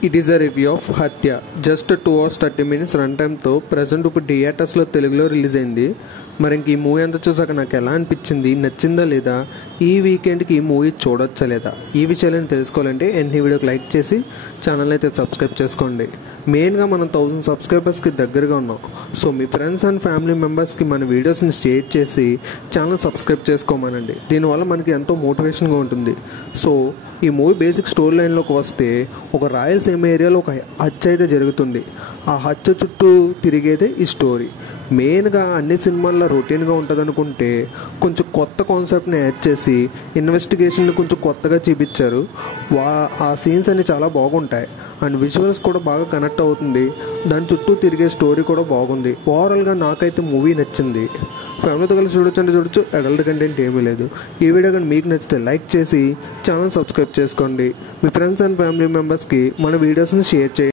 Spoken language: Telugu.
It is a review of Hatya. Just 2 hours 30 minutes run టైమ్తో present ఇప్పుడు థియేటర్స్లో తెలుగులో రిలీజ్ అయింది. మరి ఇంక ఈ మూవీ అంతా చూసాక నాకు ఎలా అనిపించింది, నచ్చిందా లేదా, ఈ వీకెండ్కి ఈ మూవీ చూడొచ్చా లేదా, ఈ విషయాలను తెలుసుకోవాలంటే ఈ వీడియోకి లైక్ చేసి ఛానల్ అయితే సబ్స్క్రైబ్ చేసుకోండి. మెయిన్గా మనం 1000 సబ్స్క్రైబర్స్కి దగ్గరగా ఉన్నాం. So me friends and family మెంబర్స్కి మన వీడియోస్ని షేర్ చేసి ఛానల్ సబ్స్క్రైబ్ చేసుకోమనండి. దీనివల్ల మనకి ఎంతో మోటివేషన్గా ఉంటుంది. సో ఈ మూవీ బేసిక్ స్టోరీ లైన్లోకి వస్తే, ఒక రాయలసీమ ఏరియాలో ఒక హత్య అయితే జరుగుతుంది. ఆ హత్య చుట్టూ తిరిగేదే ఈ స్టోరీ. మెయిన్గా అన్ని సినిమాల్లో రొటీన్గా ఉంటుంది అనుకుంటే, కొంచెం కొత్త కాన్సెప్ట్ని యాడ్ చేసి ఇన్వెస్టిగేషన్ని కొంచెం కొత్తగా చూపించారు. ఆ సీన్స్ అన్ని చాలా బాగుంటాయి అండ్ విజువల్స్ కూడా బాగా కనెక్ట్ అవుతుంది. దాని చుట్టూ తిరిగే స్టోరీ కూడా బాగుంది. ఓవరాల్గా నాకైతే మూవీ నచ్చింది. ఫ్యామిలీతో కలిసి చూడొచ్చు. అడల్ట్ కంటెంట్ ఏమీ లేదు. ఈ వీడియో కానీ మీకు నచ్చితే లైక్ చేసి ఛానల్ సబ్స్క్రైబ్ చేసుకోండి. మీ ఫ్రెండ్స్ అండ్ ఫ్యామిలీ మెంబర్స్కి మన వీడియోస్ని షేర్ చేయండి.